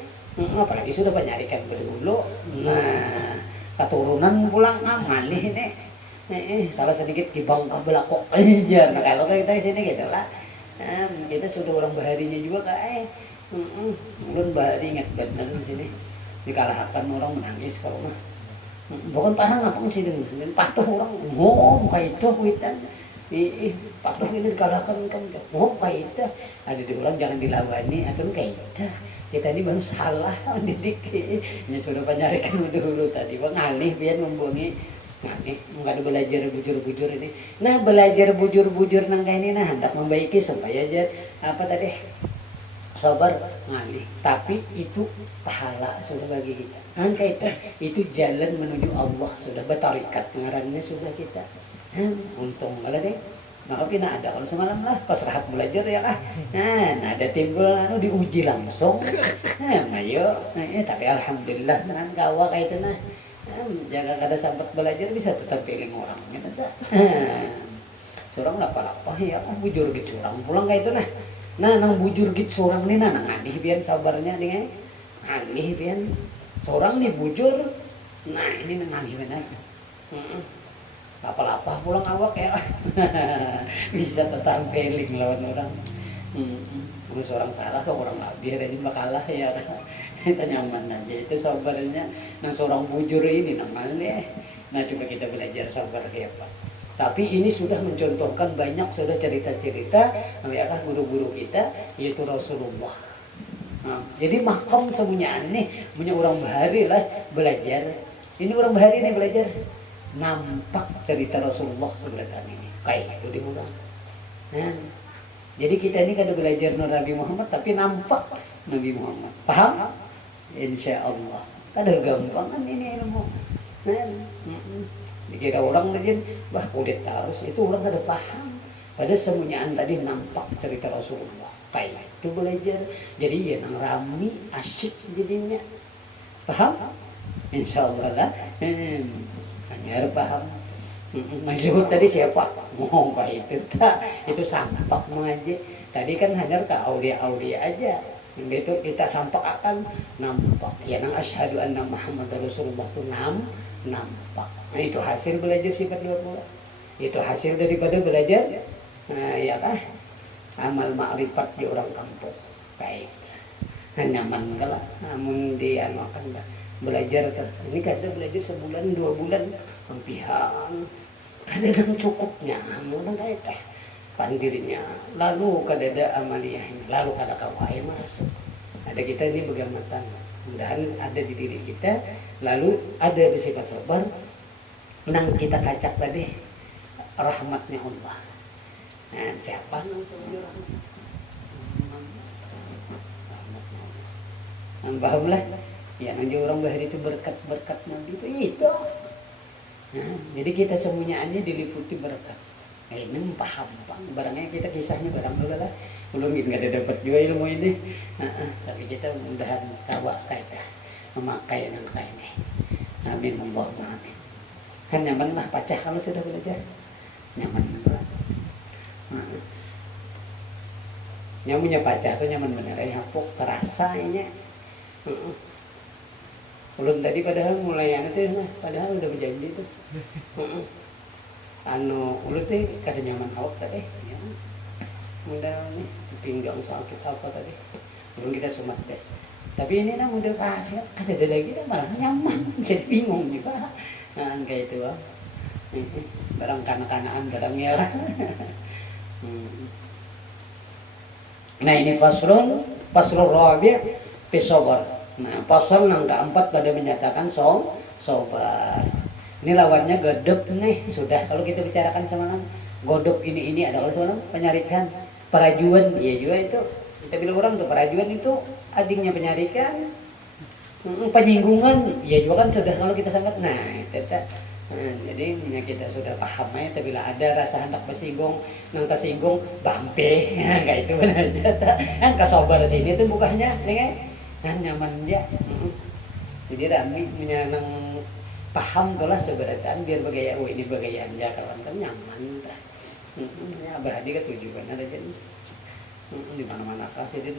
apalagi sudah penyarikan dulu. Nah, keturunan pulang ngalih ini. Salah sedikit kibang belakok aja. Nah, kalau kita di sini gitu lah. Kita sudah orang baharinya juga kayak ulun bahari ingat benar di sini. Dikalahkan orang menangis kalau mah. Bukan paham apa sih dengan sini. Patuh orang. Oh, kayak itu kuitan. Patuh ini dikalahkan kan. Oh, kayak itu. Ada di orang jangan dilawani atau kayak itu. Kita ini baru salah mendidik. Ya sudah penyarikan dulu tadi. Bang ngalih biar membungi. Ngalih nggak ada belajar bujur-bujur ini. Nah belajar bujur-bujur nang kayak ini nah hendak membaiki supaya aja apa tadi sabar ngalih. Tapi itu pahala sudah bagi kita. Kan kayak itu jalan menuju Allah sudah bertarikat ngarannya sudah kita. Untung malah deh. Maka pina ada kalau semalam lah pas rahat belajar ya lah. Nah ada timbul anu diuji langsung. Mayo. Tapi alhamdulillah dengan gawa kayak itu nah. Jangan kada sampai belajar bisa tetap pilih orang gitu dah. Surang apa-apa ya bujur gitu surang pulang kayak itu nah. Nah nang bujur gitu surang nih nah nang aneh biar sabarnya nih aneh biar seorang nih bujur. Nah ini nang aneh benar. Apa-apa pulang awak ya. Bisa tetap pilih lawan orang. Kalau seorang salah kok orang lebih ada juga kalah ya. Kita nyaman aja itu sabarnya. Nah seorang bujur ini namanya. Nah coba kita belajar sabar kayak apa. Tapi ini sudah mencontohkan banyak sudah cerita-cerita ya kan guru-guru kita yaitu Rasulullah. Nah, jadi makam semuanya aneh punya orang bahari lah belajar. Ini orang bahari nih belajar. Nampak cerita Rasulullah sebenarnya ini kayak itu di orang. Nah, jadi kita ini kada belajar Nabi Muhammad tapi nampak Nabi Muhammad. Paham? Insya Allah. Kada gampang kan ini ilmu. Nah, dikira orang lagi, wah kulit harus itu orang kada paham. Pada semuanyaan tadi nampak cerita Rasulullah. Kayak itu belajar. Jadi ya nang rami asyik jadinya. Paham? Insya Allah lah. Hanya paham. Maksud tadi siapa? Ngomong kayak itu tak. Itu sampak mengaji. Tadi kan hanya ke aulia aja. Itu kita sampak akan nampak. Ya nang asyhadu anna Muhammad Rasulullah itu nampak. Nah itu hasil belajar sifat 20. Itu hasil daripada belajar ya kan amal ma'rifat di orang kampung. Baik. Nyaman lah. Namun dia akan belajar ini kada belajar sebulan 2 bulan pempihan. Kada yang cukupnya. Namun kayak pandirinya. Lalu kada ada amaliyahnya. Lalu kada kawai masuk. Ada kita ini begamatan. Mudahan ada di diri kita. Lalu ada di sifat sabar. Nang kita kacak tadi rahmatnya Allah. Nah, siapa nang sebenarnya rahmatnya Allah? Paham lah. Ya nang orang bahari itu berkat Nabi itu. Nah, jadi kita semuanya diliputi berkat. Ini paham barangnya kita kisahnya barang dulu lah. Belum nggak ada dapat juga ilmu ini. Tapi kita mudahan tawa kita memakai nangka ini. Amin Allahumma amin. Kan nyaman lah pacah kalau sudah belajar. Nyaman banget. Nyamunya pacah tuh nyaman bener ya hapuk terasa ini. Belum tadi padahal mulai itu nah, padahal udah berjanji tuh. Ulut teh kada nyaman awak tadi. Ya. Mudah nih pinggang sakit apa tadi. Belum kita sumat deh. Tapi ini nah udah kasih kada ada lagi dah malah nyaman. Jadi bingung juga. Nah kayak itu barang kanak-kanakan barang merah. Nah ini pasrul rabi' fi sabar. Nah pasal yang keempat pada menyatakan sabar. Ini lawannya godop nih sudah. Kalau kita bicarakan sama godop ini adalah soal penyarikan, perajuan. Iya juga itu. Kita bilang orang tuh perajuan itu adiknya penyarikan, penyinggungan. Iya juga kan sudah kalau kita sangat. Nah itu. Jadi kita sudah paham ya. Bila ada rasa hendak bersinggung, nang tersinggung bampe, kayak itu benar aja. Kan kesobar sini tuh bukannya, nih nyaman aja. Jadi rami menyenang. Paham tuh lah sebenarnya biar bagaya ini bagaya anja kawan kan nyaman dah. Ya berarti kan tujuannya aja di mana-mana kasih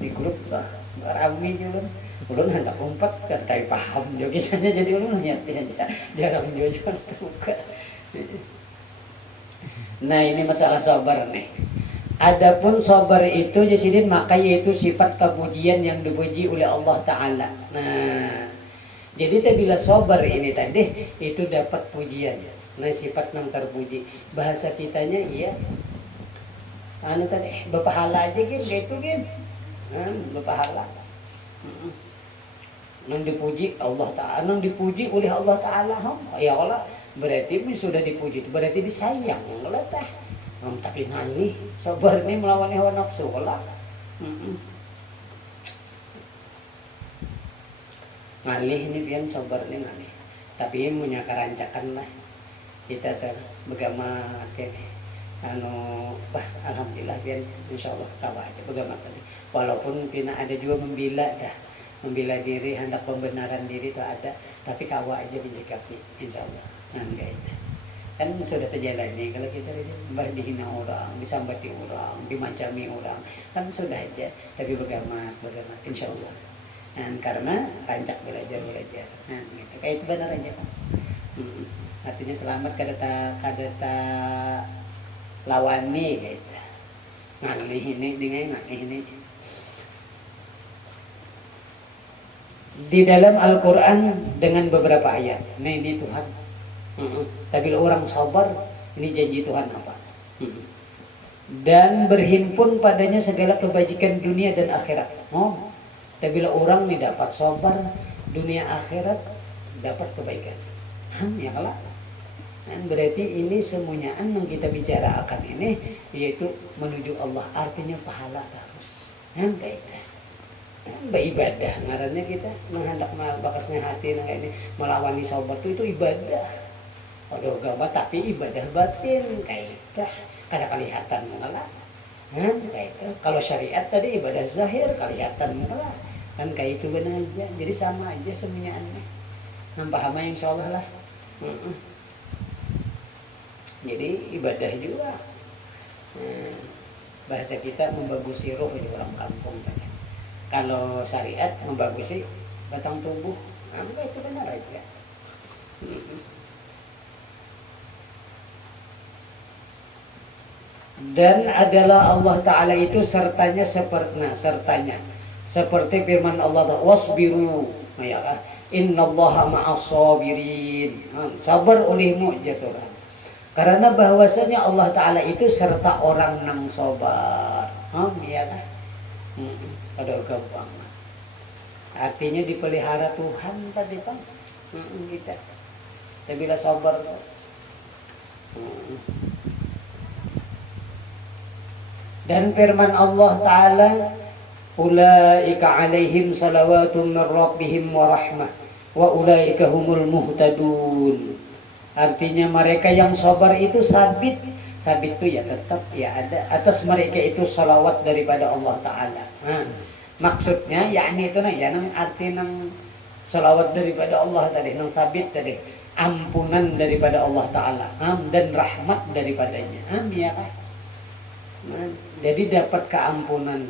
di grup lah rame juga ulun hendak umpat kan kayak paham juga kisahnya jadi ulun lihatnya aja jarang juga buka. Nah ini masalah sabar nih. Adapun sabar itu jadi maka yaitu sifat kepujian yang dipuji oleh Allah Ta'ala. Nah jadi bila sabar ini tadi itu dapat pujian. Nah sifat yang terpuji bahasa kitanya iya anu tadi berpahala aja gitu berpahala. Nang dipuji Allah Ta'ala, nang dipuji oleh Allah Ta'ala ya Allah berarti sudah dipuji berarti disayang Allah tah. Tapi ngalih sabar ini melawan hawa nafsu lah. Ngalih ini pian sabar ini ngalih. Tapi punya kerancakan lah kita bergama kene. Alhamdulillah pian insyaallah kawa aja bergama tadi. Walaupun pina ada juga membela diri hendak pembenaran diri itu ada, tapi kawa aja menyikapi insyaallah. Enggak itu. Kan sudah terjalani kalau kita dihina orang, disambati orang, dimacami orang, kan sudah aja. Tapi bagaimana insya Allah. Dan karena rancak belajar. Nah, gitu. Kayak itu benar aja kan. Artinya selamat kadata lawani gitu. Ngalih ini dengan ngalih ini. Di dalam Al-Quran dengan beberapa ayat. Nah ini Tuhan. Tapi orang sabar ini janji Tuhan apa? Dan berhimpun padanya segala kebajikan dunia dan akhirat. Tapi orang ini dapat sabar dunia akhirat dapat kebaikan. Ya kalah. Dan berarti ini semuanya yang kita bicara akan ini yaitu menuju Allah artinya pahala terus. Kayak itu. Beribadah ngarannya kita menghendak bakasnya hati ini melawani sabar itu ibadah. Waduh gawat tapi ibadah batin kayak itu kada kelihatan mengalah kayak itu. Kalau syariat tadi ibadah zahir kelihatan mengalah kan kayak itu benar aja. Jadi sama aja semuanya nampak hama insyaallah lah. Jadi ibadah juga bahasa kita membagusi roh di orang kampung kan. Kalau syariat membagusi batang tubuh itu benar aja. Dan adalah Allah Ta'ala itu sertanya seperti firman Allah wasbiru ya innallaha ma'as sabirin sabar olehmu jatuh karena bahwasanya Allah Ta'ala itu serta orang nang sabar ya kan pada gampang artinya dipelihara Tuhan tadi kan kita bila sabar dan firman Allah Ta'ala ulaika alaihim salawatun min rabbihim wa rahmah wa ulaika humul muhtadun artinya mereka yang sabar itu sabit itu ya tetap ya ada atas mereka itu salawat daripada Allah Ta'ala maksudnya yakni itu ya nang arti nang salawat daripada Allah tadi nang sabit tadi ampunan daripada Allah Ta'ala dan rahmat daripadanya ya kan. Jadi dapat keampunan,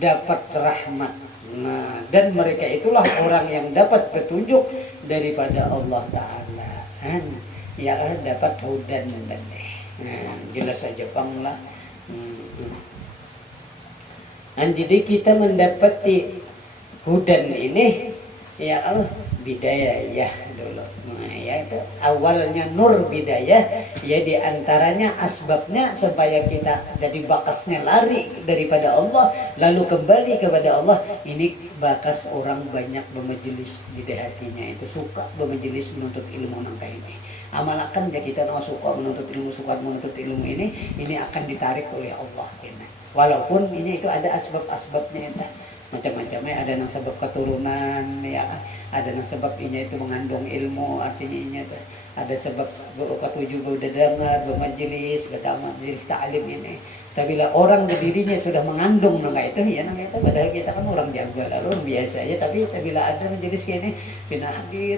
dapat rahmat. Nah, dan mereka itulah orang yang dapat petunjuk daripada Allah Ta'ala. Ya dapat hudan dan jelas saja panglah. Dan jadi kita mendapati hudan ini ya Allah bidayah dulu. Nah, ya itu awalnya nur bidayah, ya diantaranya asbabnya supaya kita jadi bakasnya lari daripada Allah lalu kembali kepada Allah. Ini bakas orang banyak bermajelis di hatinya itu suka bermajelis menuntut ilmu mangka ini. Amalkan ya kita suka menuntut ilmu ini akan ditarik oleh Allah ini. Walaupun ini itu ada asbab-asbabnya itu macam-macamnya, ada yang sebab keturunan ya, ada yang sebab ini itu mengandung ilmu, artinya ini ada sebab ketujuh udah dengar bermajelis ta'lim ini. Tapi lah orang berdirinya sudah mengandung nggak itu ya nggak itu, padahal kita kan orang jago lalu biasa aja, tapi bila ada majelis kayak ini bina hadir.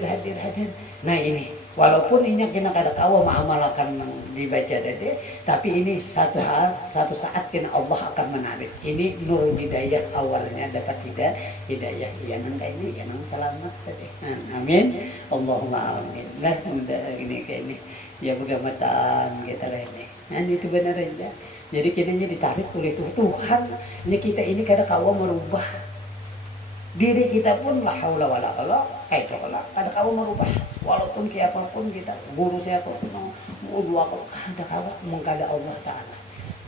Nah ini walaupun ini kena kada kawa akan dibaca tadi, tapi ini satu saat kena Allah akan menarik. Ini nur hidayah awalnya dapat hidayah ya nang kayak ini ya nang selamat tadi. Amin Allahumma amin. Nah udah ini kayak ini ya begamatan kita ini. Nah itu benar aja. Jadi kita ini ditarik oleh Tuhan. Ini kita ini kada kawa merubah diri kita pun la haula wala quwwata kada kawa merubah. Walaupun kayak apapun kita, guru saya kok mau dua kok ada kawa mengkada Allah Ta'ala.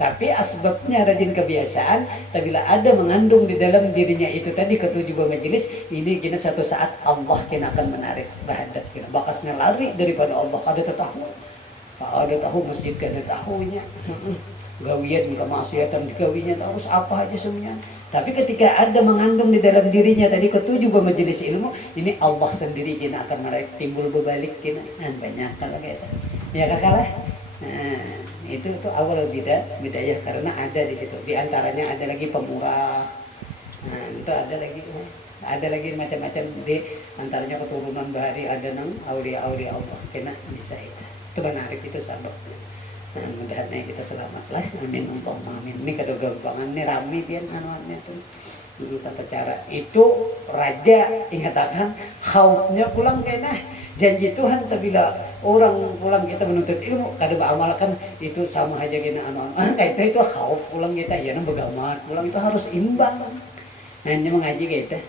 Tapi asbabnya rajin kebiasaan, bila ada mengandung di dalam dirinya itu tadi ketujuh majelis, ini kena satu saat Allah kena akan menarik bahadat kena bakasnya lari daripada Allah. Ada tahu masjid kada tahunya. Gawian kemaksiatan gawinya terus apa aja semuanya. Tapi ketika ada mengandung di dalam dirinya tadi ketujuh majelis ilmu, ini Allah sendiri kena akan menarik, timbul berbalik kena banyak kalau kayak itu. Ya kakak itu awal bidayah karena ada di situ. Di antaranya ada lagi pemurah. Nah, itu ada lagi macam-macam di antaranya keturunan bahari ada nang aulia Allah kena bisa itu. Itu menarik itu sababnya. Nah, mudah-mudahan kita selamat lah. Amin Allahumma amin. Ini kada gampangan ini rame pian anuannya tuh. Tata cara itu raja ingatakan khaufnya pulang kena janji Tuhan, bila orang pulang kita menuntut ilmu kada beramalkan itu sama aja kena anuan. Itu khauf pulang kita ya nang begamat pulang itu harus imbang. Nah ini mengaji kita.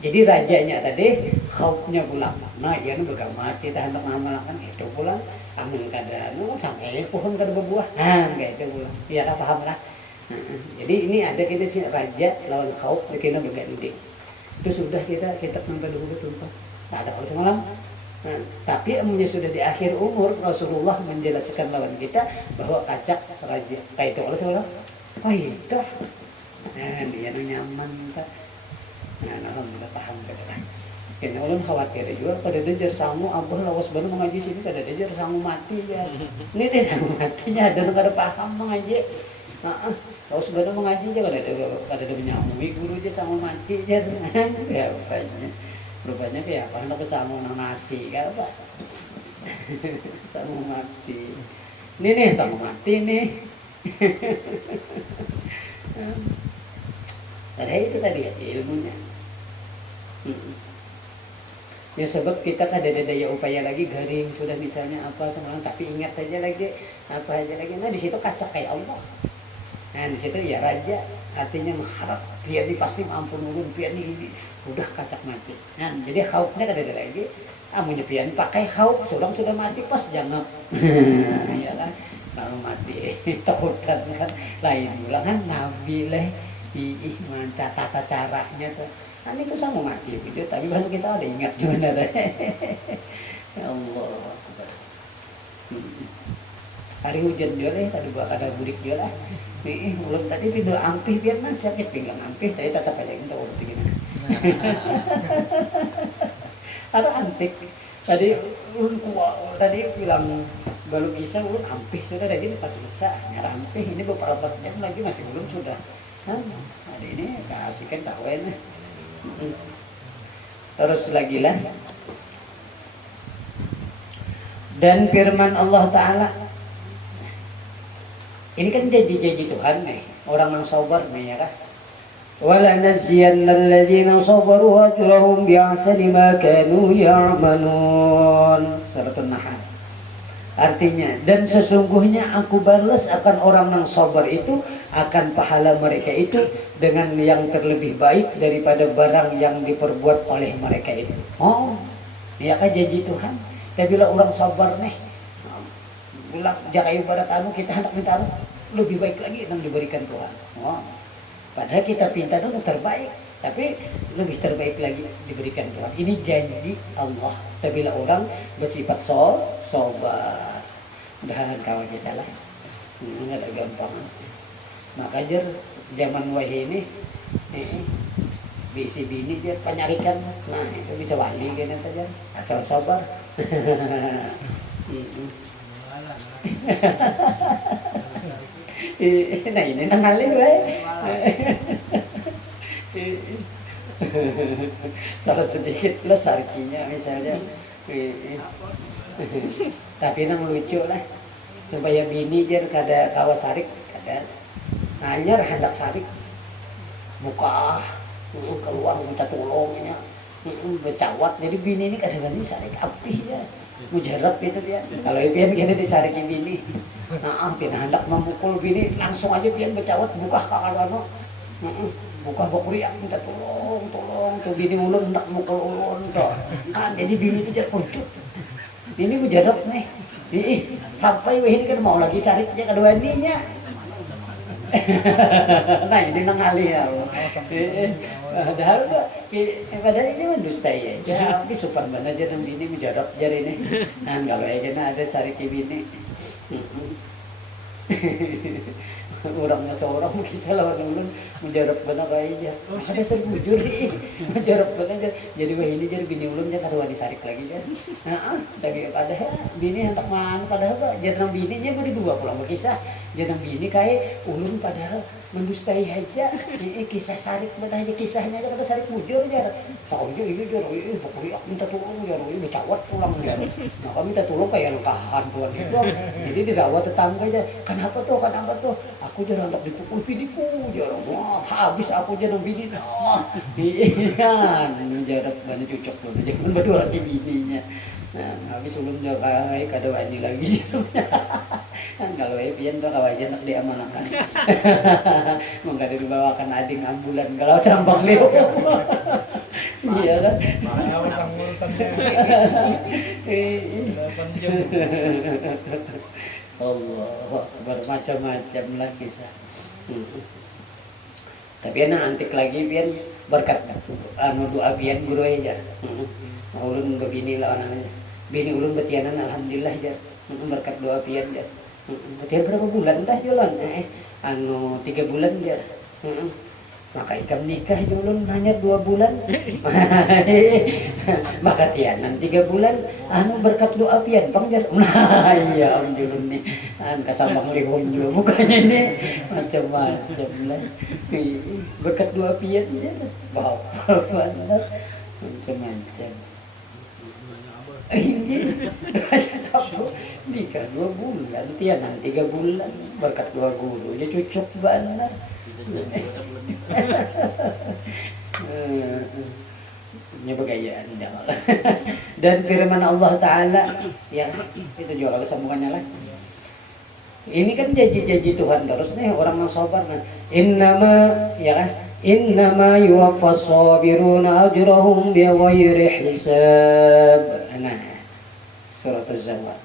Jadi rajanya tadi khaufnya pulang. Nah ya nang begamat kita hendak mengamalkan itu pulang. Amin kada sampai pohon kada berbuah. Nah kayak itu pulang. Ya paham lah. Jadi ini ada kita sih raja lawan khauf kita berganti. Itu sudah kita sampai dulu tumpah. Tak ada kalau semalam. Tapi amunnya sudah di akhir umur Rasulullah menjelaskan lawan kita bahwa kacak raja kayak itu kalau semalam. Oh itu. Nah dia nyaman tak. Nah alhamdulillah paham kada. Kena ulun khawatir juga pada dejar sangu abah lawas baru mengaji sini kada dejar sangu mati ya. Ini teh sangu matinya ada kada paham mengaji. Lawas baru mengaji aja kada ada menyamui guru aja sangu mati aja. Ya rupanya kayak apa hendak sangu nang nasi kan apa. Sangu mati. Ini nih sangu mati nih. Ada itu tadi ya ilmunya. Ya sebab kita kan ada daya upaya lagi garing sudah misalnya apa semalam tapi ingat aja lagi apa aja lagi. Nah di situ kacak kayak Allah. Nah di situ ya raja artinya mengharap biar ini pasti ampun ulun biar ini udah kacak mati. Nah jadi khaufnya ada lagi. Amunnya pian pakai khauf sudah mati pas jangan. Ya kan kalau mati takutan kan lain ulang kan nabi leh manca tata caranya tuh. Kan itu sama mati gitu, tapi baru kita ada ingat gimana deh. Ya Allah. Hari hujan dia lah, tadi buat ada budik dia lah. Belum tadi pindah ampih biar mas sakit pinggang ampih, tadi tetap aja kita urut begini. Ada antik. Tadi bilang baru bisa urut ampih sudah lagi pas besar, nyara ampih ini beberapa jam lagi masih belum sudah. Hari ini kasihkan tahuan. Terus lagi lah. Dan firman Allah Ta'ala ini kan janji-janji Tuhan nih, orang yang sabar nih ya kan. Wala nasyiyanna alladhina sabaru ajrahum bi'ahsani ma kanu ya'malun. Surat An-Nahl. Artinya, dan sesungguhnya aku balas akan orang yang sabar itu akan pahala mereka itu dengan yang terlebih baik daripada barang yang diperbuat oleh mereka itu. Oh, Ya kan janji Tuhan. Tapi bila orang sabar nih, bilang jaka ibarat anu kita hendak minta anu lebih baik lagi yang diberikan Tuhan. Oh. Padahal kita pinta itu terbaik, tapi lebih terbaik lagi diberikan Tuhan. Ini janji Allah. Tapi bila orang bersifat sabar, dan kawan kita lah. Ini ada gampang. Maka jer zaman wahai ini bisi bini dia penyarikan, nah itu bisa wali kan saja asal sabar. Nah ini nangalih baik. Kalau sedikit plus artinya misalnya, tapi nang lucu lah supaya bini dia kada kawas sarik kada anyar hendak sarik buka keluar minta tolongnya bercawat jadi bini ini kadang-kadang disarik api ya mujarab itu dia kalau pian gini disarik bini nah pian hendak memukul bini langsung aja pian bercawat buka kakak buka bakuri minta tolong tuh bini ulun hendak mukul ulun tuh kan jadi bini itu jadi pucuk ini mujarab nih sampai ini kan mau lagi sarik aja kedua ininya. Nah ini nangali ya. Padahal padahal ini mendustai aja. Tapi super mana aja dan bini mujarab jar ini. Nah kalau aja ada sarik bini. Orangnya seorang kisah lawan ulun mujarab benar aja. Ada sebujur nih mujarab benar jadi wah ini jadi bini ulunnya kada disarik lagi kan. Tapi padahal bini hendak mana padahal jadi nang bininya mau dua pulang berkisah jadi nang bini kayak ulun padahal mendustai aja. Kisah sarik benar aja kisahnya kada sarik mujur aja. Tahu je ini jar pokoknya aku minta tolong jar ini bercawat pulang jar. Nah kami minta tolong kayak lukahan tuan itu. Jadi dirawat tetangga aja. Kenapa tuh? Aku jarang tak dipukul biniku, jarang. Wah, habis aku jarang bini. Iya, jarang banyak cocok tuh. Jangan berdua lagi bininya. Nah, habis ulun jaga kada wani lagi. Kan kalau pian tuh kawajan nak diamanahkan. Mengkada dibawakan ading ambulan kalau sambang leo. Iya kan? Makanya wis urusannya. 8 jam. Allah bermacam-macam lah kisah. Tapi anak antik lagi pian berkat anu doa pian guru aja. Ulun bini lah anaknya. Bini ulun betianan alhamdulillah aja. Berkat doa pian aja. Betian berapa bulan dah jalan? Anu 3 bulan dia. Maka ikam nikah ulun hanya 2 bulan. Maka tianan 3 bulan anu berkat doa pian pangjar. Nah iya om julun nih kasambang lihun juga bukannya ini macam-macam lah berkat doa pian ya bapak benar macam-macam. Nikah 2 bulan tianan 3 bulan berkat doa guru ya cocok banget. Ini begayaan dan firman Allah Ta'ala ya itu juga kalau sambungannya lah ini kan janji-janji Tuhan terus nih orang yang sabar kan innama yuwaffas sabiruna ajrahum bighairi hisab. Nah surat Az-Zawar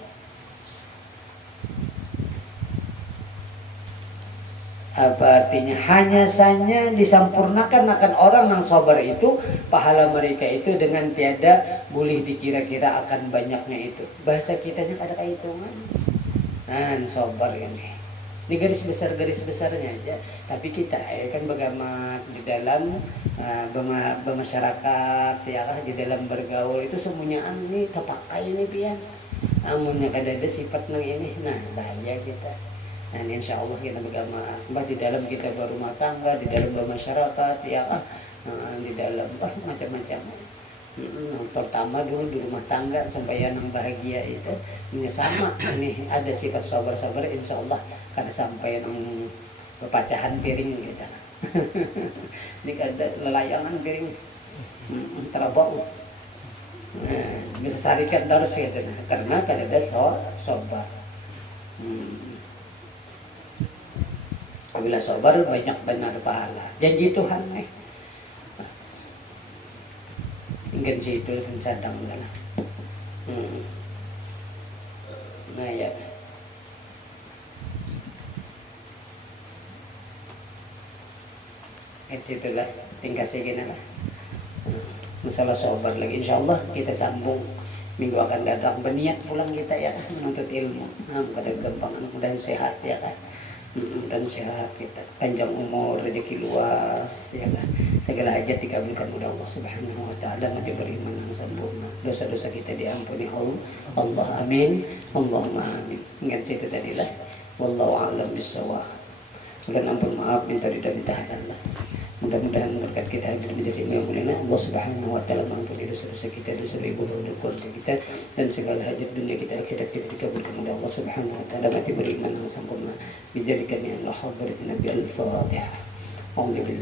apa artinya hanya saja disempurnakan akan orang yang sabar itu pahala mereka itu dengan tiada boleh dikira-kira akan banyaknya itu bahasa kita juga ada hitungan. Nah sabar ini garis besarnya aja tapi kita kan bagaimana di dalam bermasyarakat ya di dalam bergaul itu semuanya ini terpakai ini pian amunnya kada ada sifat nang ini nah bahaya kita. Dan insya Allah kita beragama di dalam kita berumah tangga, di dalam bermasyarakat, ya di dalam macam-macam. Pertama dulu di rumah tangga sampai yang bahagia itu ini sama, ini ada sifat sabar-sabar, insya Allah kada sampai yang pecahan piring kita. Ini ada lelayangan piring terabau. Bisa sarikan terus gitu, karena kada ada sabar. Apabila sabar banyak benar pahala. Janji Tuhan nih. Ingin situ dan sadang situlah tingkat segini lah. Masalah sabar lagi, insya Allah kita sambung minggu akan datang. Berniat pulang kita ya menuntut ilmu. Kadang gampang, mudah-mudahan sehat ya kan. Dan sehat kita, panjang umur, rezeki luas ya kan. Segala hajat dikabulkan oleh Allah Subhanahu wa taala, mati beriman yang sempurna. Dosa-dosa kita diampuni Allah. Amin. Allahumma amin. Ingat situ tadi lah. Wallahu a'lam bishawab. Dan ampun maaf minta tidak ditahanlah. Mudah-mudahan berkat kita akan menjadi mulia Allah Subhanahu wa taala, mengampuni dosa-dosa kita, dosa ibu dan keluarga kita, dan segala hajat dunia kita akhirat kita dikabulkan oleh Allah Subhanahu wa taala, mati beriman yang sempurna. Dijadikan ya Allah hadirin Nabi al-Fatihah. Alhamdulillah.